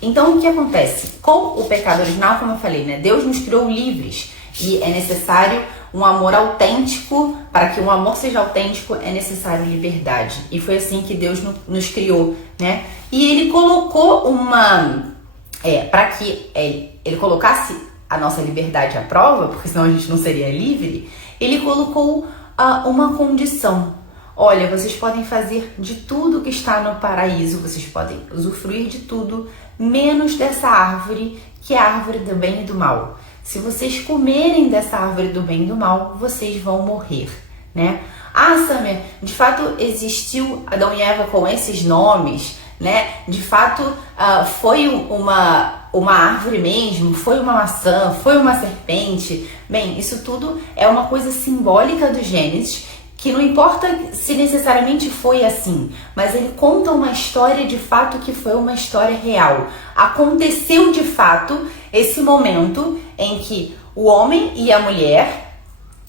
Então, o que acontece? Com o pecado original, como eu falei, né? Deus nos criou livres e é necessário um amor autêntico. Para que um amor seja autêntico, é necessário liberdade. E foi assim que Deus nos criou, né? E Ele colocou para que Ele colocasse a nossa liberdade à prova, porque senão a gente não seria livre, Ele colocou uma condição. Olha, vocês podem fazer de tudo que está no paraíso, vocês podem usufruir de tudo, menos dessa árvore, que é a árvore do bem e do mal. Se vocês comerem dessa árvore do bem e do mal, vocês vão morrer, né? Samia, de fato existiu Adão e Eva com esses nomes, né? De fato foi uma árvore mesmo, foi uma maçã, foi uma serpente. Bem, isso tudo é uma coisa simbólica do Gênesis, que não importa se necessariamente foi assim, mas ele conta uma história de fato que foi uma história real. Aconteceu de fato esse momento em que o homem e a mulher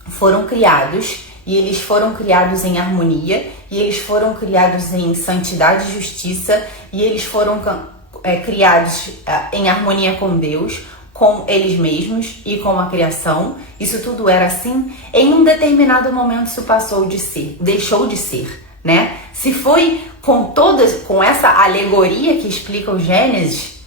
foram criados, e eles foram criados em harmonia, e eles foram criados em santidade e justiça, e eles foram criados em harmonia com Deus, com eles mesmos e com a criação. Isso tudo era assim. Em um determinado momento isso deixou de ser, né? Se foi com essa alegoria que explica o Gênesis,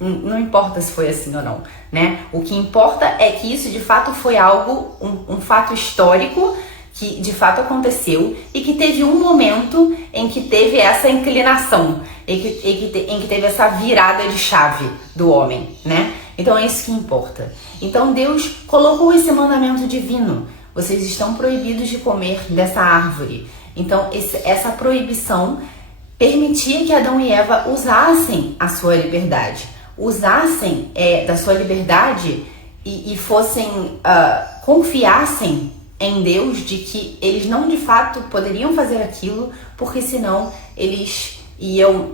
não importa se foi assim ou não, né? O que importa é que isso de fato foi algo, um fato histórico que de fato aconteceu e que teve um momento em que teve essa inclinação, em que teve essa virada de chave do homem, né? Então é isso que importa. Então Deus colocou esse mandamento divino: vocês estão proibidos de comer dessa árvore. Então essa proibição permitia que Adão e Eva usassem a sua liberdade, usassem da sua liberdade e fossem, confiassem em Deus de que eles não de fato poderiam fazer aquilo, porque senão eles iam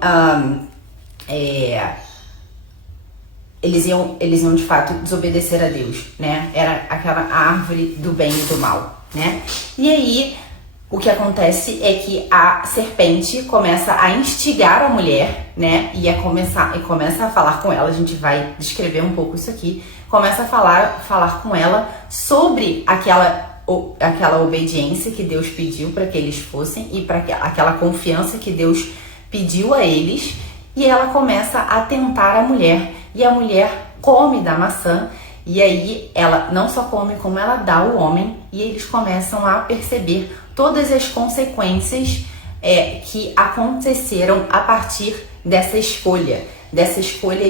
eles iam de fato desobedecer a Deus, né? Era aquela árvore do bem e do mal, né? E aí o que acontece é que a serpente começa a instigar a mulher, né? E começa a falar com ela. A gente vai descrever um pouco isso aqui. Começa a falar com ela sobre aquela obediência que Deus pediu para que eles fossem e para aquela confiança que Deus pediu a eles. E ela começa a tentar a mulher. E a mulher come da maçã, e aí ela não só come, como ela dá ao homem, e eles começam a perceber todas as consequências que aconteceram a partir dessa escolha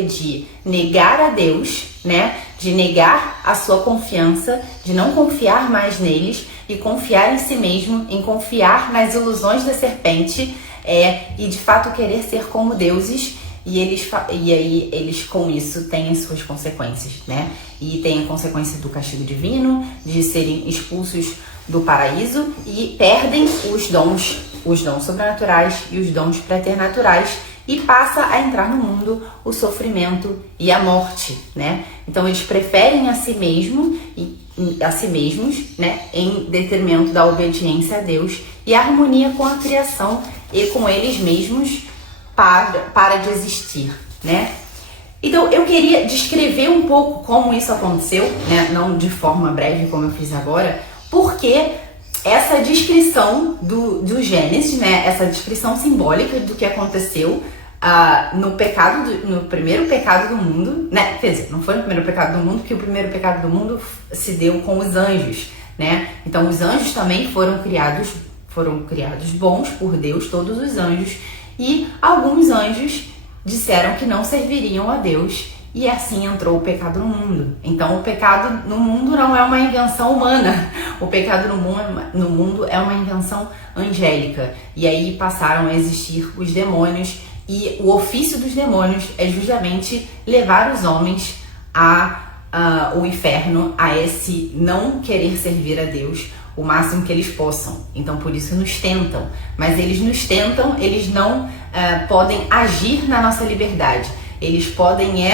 de negar a Deus, né? De negar a sua confiança, de não confiar mais neles e confiar em si mesmo, em confiar nas ilusões da serpente, e de fato querer ser como deuses. E aí eles com isso têm as suas consequências, né? E tem a consequência do castigo divino, de serem expulsos do paraíso e perdem os dons sobrenaturais e os dons preternaturais, e passa a entrar no mundo o sofrimento e a morte, né? Então eles preferem a si mesmos, né, em detrimento da obediência a Deus e a harmonia com a criação e com eles mesmos para de existir, né? Então eu queria descrever um pouco como isso aconteceu, né? Não de forma breve como eu fiz agora, porque essa descrição do Gênesis, né? Essa descrição simbólica do que aconteceu no primeiro pecado do mundo, né? Quer dizer, não foi no primeiro pecado do mundo, porque o primeiro pecado do mundo se deu com os anjos, né? Então os anjos também foram criados bons por Deus, todos os anjos. E alguns anjos disseram que não serviriam a Deus, e assim entrou o pecado no mundo. Então o pecado no mundo não é uma invenção humana, o pecado no mundo é uma invenção angélica. E aí passaram a existir os demônios, e o ofício dos demônios é justamente levar os homens ao inferno, a esse não querer servir a Deus o máximo que eles possam. Então por isso nos tentam, mas eles nos tentam, eles não podem agir na nossa liberdade. Eles podem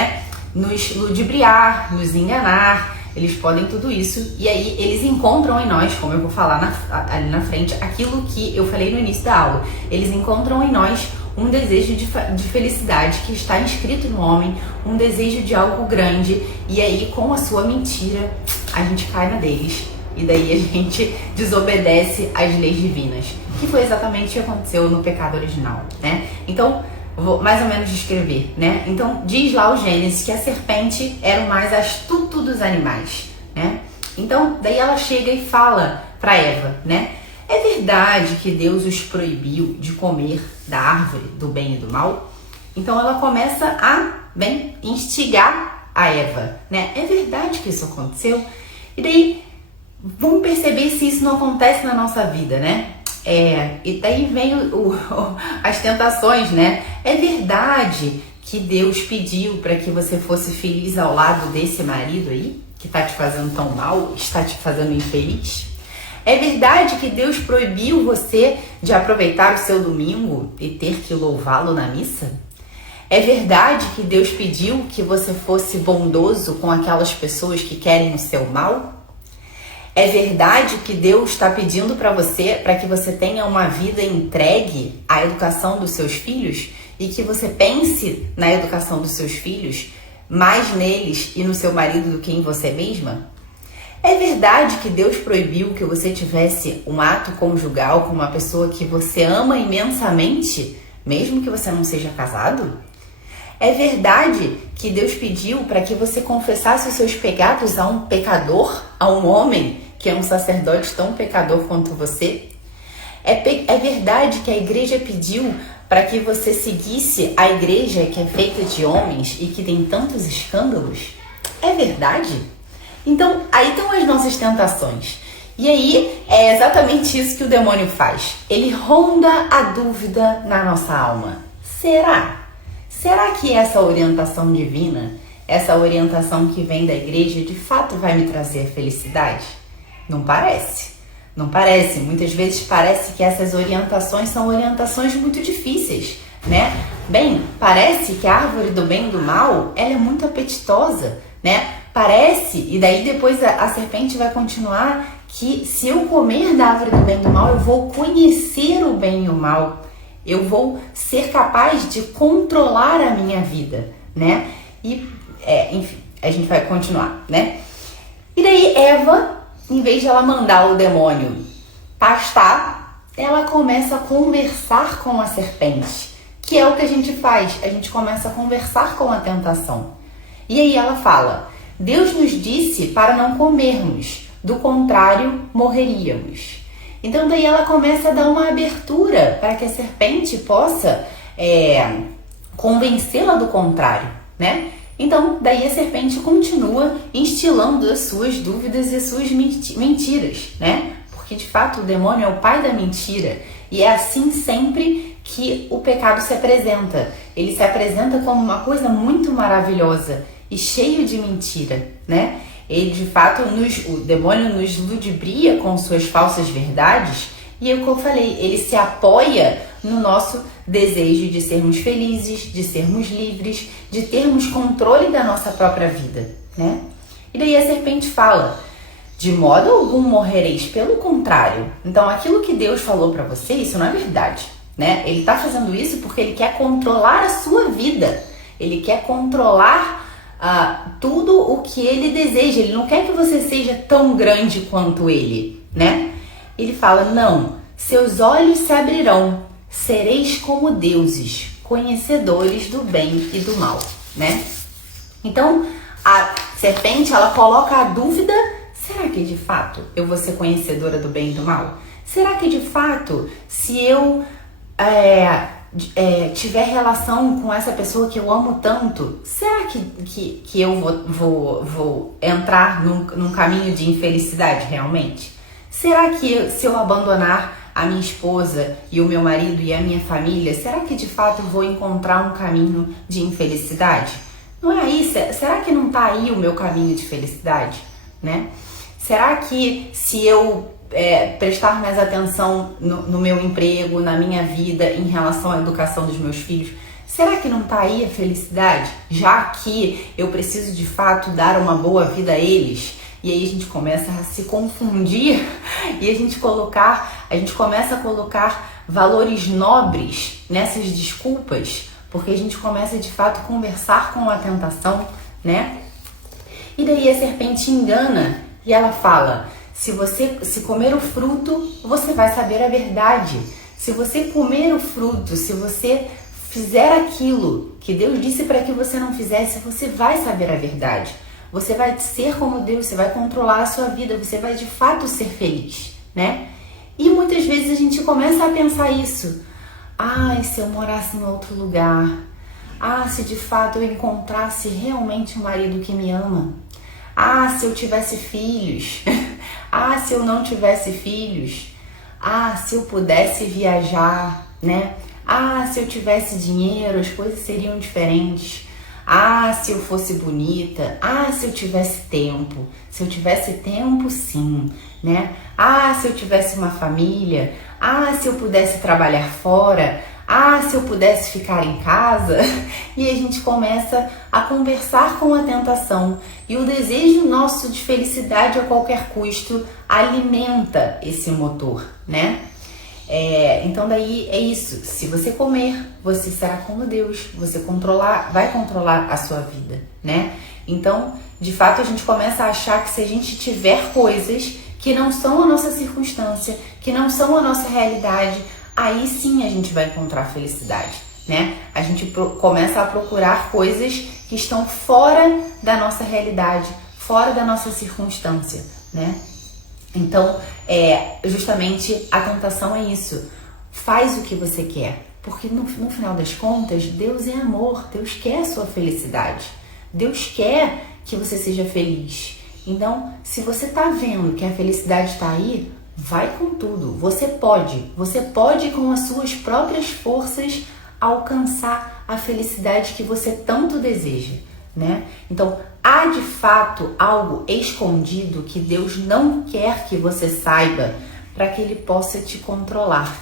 nos ludibriar, nos enganar, eles podem tudo isso, e aí eles encontram em nós, como eu vou falar ali na frente, aquilo que eu falei no início da aula. Eles encontram em nós um desejo de felicidade que está inscrito no homem, um desejo de algo grande, e aí com a sua mentira a gente cai na deles. E daí a gente desobedece às leis divinas, que foi exatamente o que aconteceu no pecado original, né? Então, vou mais ou menos descrever, né? Então, diz lá o Gênesis que a serpente era o mais astuto dos animais, né? Então, daí ela chega e fala para Eva, né? É verdade que Deus os proibiu de comer da árvore do bem e do mal? Então, ela começa a, instigar a Eva, né? É verdade que isso aconteceu? E daí, vamos perceber se isso não acontece na nossa vida, né? E daí vem as tentações, né? É verdade que Deus pediu para que você fosse feliz ao lado desse marido aí, que tá te fazendo tão mal, está te fazendo infeliz? É verdade que Deus proibiu você de aproveitar o seu domingo e ter que louvá-lo na missa? É verdade que Deus pediu que você fosse bondoso com aquelas pessoas que querem o seu mal? É verdade que Deus está pedindo para que você tenha uma vida entregue à educação dos seus filhos e que você pense na educação dos seus filhos mais neles e no seu marido do que em você mesma? É verdade que Deus proibiu que você tivesse um ato conjugal com uma pessoa que você ama imensamente, mesmo que você não seja casado? É verdade que Deus pediu para que você confessasse os seus pecados a um pecador, a um homem que é um sacerdote tão pecador quanto você? É verdade que a igreja pediu para que você seguisse a igreja que é feita de homens e que tem tantos escândalos? É verdade? Então, aí estão as nossas tentações. E aí, é exatamente isso que o demônio faz. Ele ronda a dúvida na nossa alma. Será? Será que essa orientação divina, essa orientação que vem da igreja, de fato vai me trazer felicidade? Não parece. Não parece. Muitas vezes parece que essas orientações são orientações muito difíceis, né? Bem, parece que a árvore do bem e do mal, ela é muito apetitosa, né? Parece, e daí depois a serpente vai continuar, que se eu comer da árvore do bem e do mal, eu vou conhecer o bem e o mal. Eu vou ser capaz de controlar a minha vida, né? E, enfim, a gente vai continuar, né? E daí Eva, em vez de ela mandar o demônio pastar, ela começa a conversar com a serpente, que é o que a gente faz. A gente começa a conversar com a tentação. E aí ela fala: Deus nos disse para não comermos, do contrário, morreríamos. Então daí ela começa a dar uma abertura para que a serpente possa convencê-la do contrário, né? Então daí a serpente continua instilando as suas dúvidas e as suas mentiras, né? Porque de fato o demônio é o pai da mentira, e é assim sempre que o pecado se apresenta. Ele se apresenta como uma coisa muito maravilhosa e cheio de mentira, né? Ele de fato, o demônio nos ludibria com suas falsas verdades, e é o que eu falei, ele se apoia no nosso desejo de sermos felizes, de sermos livres, de termos controle da nossa própria vida, né? E daí a serpente fala: de modo algum morrereis, pelo contrário. Então aquilo que Deus falou para você, isso não é verdade, né? Ele tá fazendo isso porque ele quer controlar a sua vida, ele quer controlar tudo o que ele deseja. Ele não quer que você seja tão grande quanto ele, né? Ele fala: não, seus olhos se abrirão, sereis como deuses, conhecedores do bem e do mal, né? Então a serpente, ela coloca a dúvida: será que de fato eu vou ser conhecedora do bem e do mal? Será que de fato, se eu tiver relação com essa pessoa que eu amo tanto, será que eu vou entrar num caminho de infelicidade realmente? Será que se eu abandonar a minha esposa e o meu marido e a minha família, será que de fato eu vou encontrar um caminho de infelicidade? Não é aí? Será que não tá aí o meu caminho de felicidade, né? Será que se eu prestar mais atenção no meu emprego, na minha vida, em relação à educação dos meus filhos, será que não está aí a felicidade? Já que eu preciso de fato dar uma boa vida a eles, E aí a gente começa a se confundir e a gente começa a colocar valores nobres nessas desculpas, porque a gente começa de fato a conversar com a tentação, né? E daí a serpente engana e ela fala: se comer o fruto, você vai saber a verdade. Se você comer o fruto, se você fizer aquilo que Deus disse para que você não fizesse, você vai saber a verdade. Você vai ser como Deus, você vai controlar a sua vida, você vai de fato ser feliz, né? E muitas vezes a gente começa a pensar isso. Se eu morasse em outro lugar. Se de fato eu encontrasse realmente um marido que me ama. Se eu tivesse filhos. Se eu não tivesse filhos. Se eu pudesse viajar, né? Se eu tivesse dinheiro, as coisas seriam diferentes. Se eu fosse bonita. Se eu tivesse tempo. Se eu tivesse tempo, sim, né? Se eu tivesse uma família. Se eu pudesse trabalhar fora. Se eu pudesse ficar em casa. E a gente começa a conversar com a tentação. E o desejo nosso de felicidade a qualquer custo alimenta esse motor, né? Então daí é isso. Se você comer, você será como Deus. Você vai controlar a sua vida, né? Então, de fato, a gente começa a achar que se a gente tiver coisas que não são a nossa circunstância, que não são a nossa realidade, aí sim a gente vai encontrar felicidade, né? A gente começa a procurar coisas que estão fora da nossa realidade, fora da nossa circunstância, né? Então, justamente a tentação é isso. Faz o que você quer, porque no final das contas, Deus é amor, Deus quer a sua felicidade, Deus quer que você seja feliz. Então, se você tá vendo que a felicidade está aí, vai com tudo. Você pode com as suas próprias forças alcançar a felicidade que você tanto deseja, né? Então, há de fato algo escondido que Deus não quer que você saiba para que Ele possa te controlar.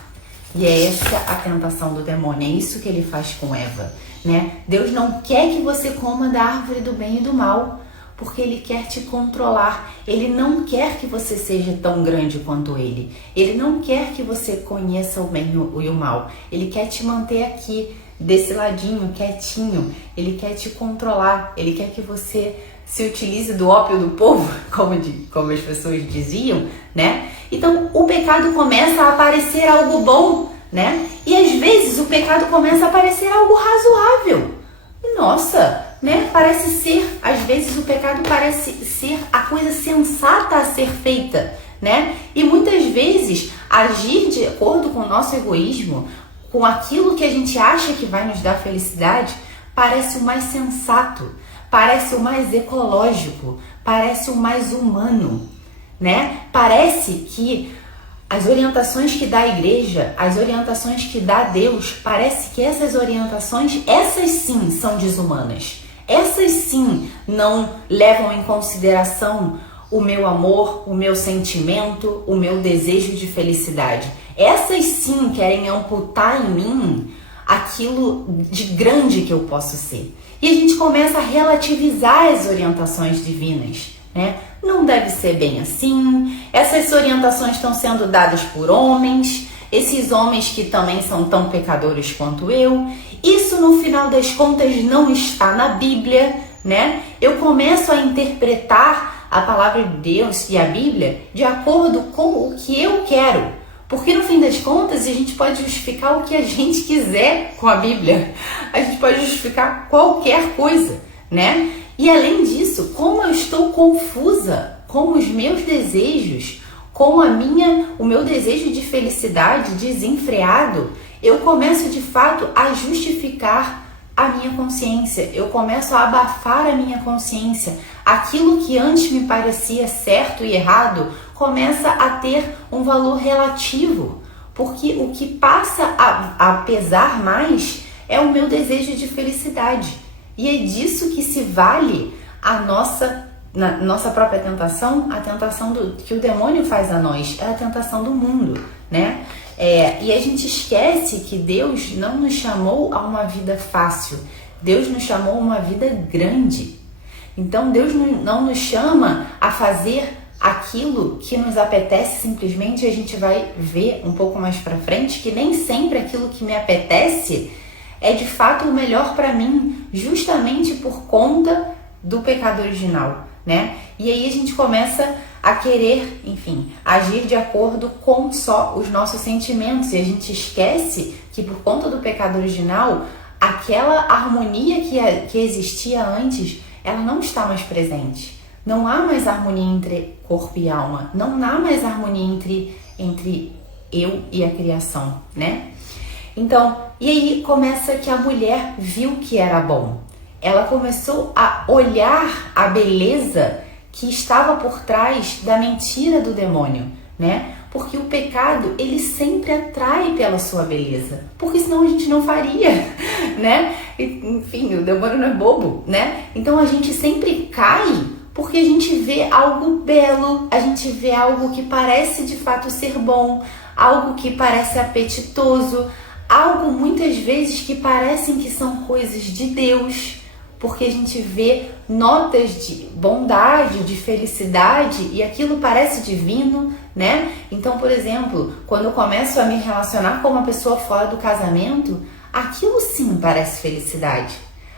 E é essa a tentação do demônio, é isso que ele faz com Eva, né? Deus não quer que você coma da árvore do bem e do mal, porque Ele quer te controlar. Ele não quer que você seja tão grande quanto Ele. Ele não quer que você conheça o bem e o mal. Ele quer te manter aqui, desse ladinho, quietinho. Ele quer te controlar. Ele quer que você se utilize do ópio do povo, como as pessoas diziam, né? Então, o pecado começa a aparecer algo bom, né? E às vezes o pecado começa a aparecer algo razoável. E nossa, né? Às vezes o pecado parece ser a coisa sensata a ser feita, né? E muitas vezes agir de acordo com o nosso egoísmo, com aquilo que a gente acha que vai nos dar felicidade, parece o mais sensato, parece o mais ecológico, parece o mais humano, né? Parece que as orientações que dá a igreja, as orientações que dá Deus, parece que essas orientações, essas sim são desumanas. Essas sim não levam em consideração o meu amor, o meu sentimento, o meu desejo de felicidade. Essas sim querem amputar em mim aquilo de grande que eu posso ser. E a gente começa a relativizar as orientações divinas, né? Não deve ser bem assim, essas orientações estão sendo dadas por homens, esses homens que também são tão pecadores quanto eu. Isso, no final das contas, não está na Bíblia, né? Eu começo a interpretar a palavra de Deus e a Bíblia de acordo com o que eu quero. Porque, no fim das contas, a gente pode justificar o que a gente quiser com a Bíblia. A gente pode justificar qualquer coisa, né? E, além disso, como eu estou confusa com os meus desejos, com o meu desejo de felicidade desenfreado, eu começo de fato a justificar a minha consciência, eu começo a abafar a minha consciência. Aquilo que antes me parecia certo e errado começa a ter um valor relativo, porque o que passa a pesar mais é o meu desejo de felicidade. E é disso que se vale na nossa própria tentação, a tentação que o demônio faz a nós, é a tentação do mundo, né? E a gente esquece que Deus não nos chamou a uma vida fácil, Deus nos chamou a uma vida grande. Então Deus não nos chama a fazer aquilo que nos apetece simplesmente. A gente vai ver um pouco mais pra frente que nem sempre aquilo que me apetece é de fato o melhor para mim, justamente por conta do pecado original, né? E aí a gente começa a querer, enfim, agir de acordo com só os nossos sentimentos, e a gente esquece que por conta do pecado original, aquela harmonia que existia antes, ela não está mais presente. Não há mais harmonia entre corpo e alma, não há mais harmonia entre eu e a criação, né? Então, e aí começa que a mulher viu que era bom. Ela começou a olhar a beleza que estava por trás da mentira do demônio, né? Porque o pecado, ele sempre atrai pela sua beleza, porque senão a gente não faria, né? Enfim, o demônio não é bobo, né? Então a gente sempre cai porque a gente vê algo belo, a gente vê algo que parece de fato ser bom, algo que parece apetitoso, algo muitas vezes que parecem que são coisas de Deus, porque a gente vê notas de bondade, de felicidade, e aquilo parece divino, né? Então, por exemplo, quando eu começo a me relacionar com uma pessoa fora do casamento, aquilo sim parece felicidade.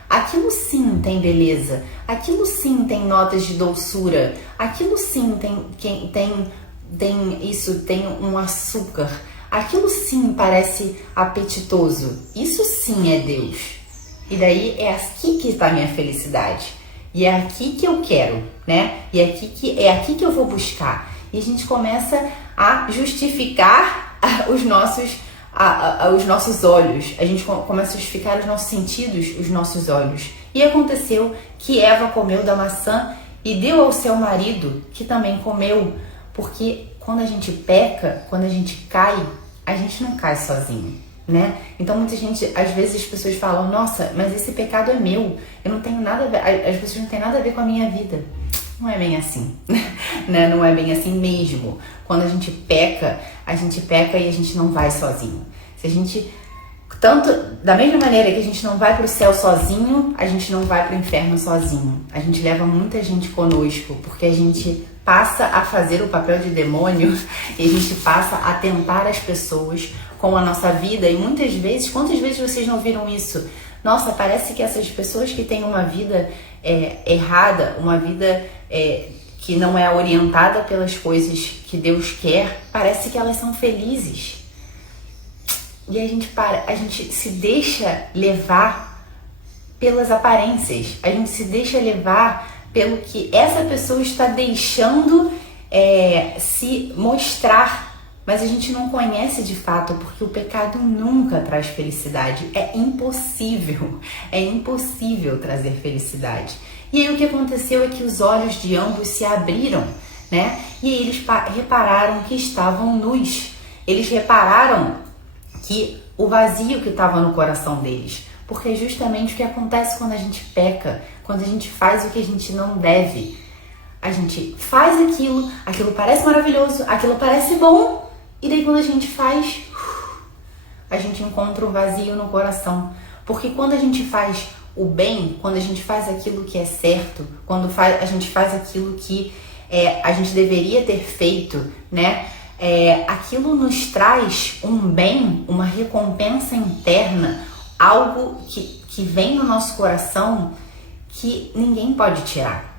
Aquilo sim tem beleza, aquilo sim tem notas de doçura, aquilo sim tem um açúcar, aquilo sim parece apetitoso. Isso sim é Deus. E daí é aqui que está a minha felicidade. E é aqui que eu quero, né? E é aqui que eu vou buscar. E a gente começa a justificar os nossos olhos. A gente começa a justificar os nossos sentidos, os nossos olhos. E aconteceu que Eva comeu da maçã e deu ao seu marido, que também comeu. Porque quando a gente peca, quando a gente cai, a gente não cai sozinho, né? Então muita gente, às vezes as pessoas falam: nossa, mas esse pecado é meu, eu não tenho nada a ver, as pessoas não têm nada a ver com a minha vida. Não é bem assim, né? Não é bem assim mesmo. Quando a gente peca e a gente não vai sozinho. Se a gente, tanto da mesma maneira que a gente não vai para o céu sozinho, a gente não vai para o inferno sozinho. A gente leva muita gente conosco, porque a gente passa a fazer o papel de demônio e a gente passa a tentar as pessoas com a nossa vida. E muitas vezes, quantas vezes vocês não viram isso? Nossa, parece que essas pessoas que têm uma vida errada, uma vida que não é orientada pelas coisas que Deus quer, parece que elas são felizes. E a gente se deixa levar pelas aparências, a gente se deixa levar pelo que essa pessoa está deixando se mostrar. Mas a gente não conhece de fato, porque o pecado nunca traz felicidade. É impossível trazer felicidade. E aí o que aconteceu é que os olhos de ambos se abriram, né? E aí eles repararam que estavam nus. Eles repararam que o vazio que estava no coração deles. Porque é justamente o que acontece quando a gente peca, quando a gente faz o que a gente não deve. A gente faz aquilo parece maravilhoso, aquilo parece bom, e daí quando a gente faz, a gente encontra um vazio no coração. Porque quando a gente faz o bem, quando a gente faz aquilo que é certo, quando a gente faz aquilo que a gente deveria ter feito, né? Aquilo nos traz um bem, uma recompensa interna, algo que vem no nosso coração que ninguém pode tirar.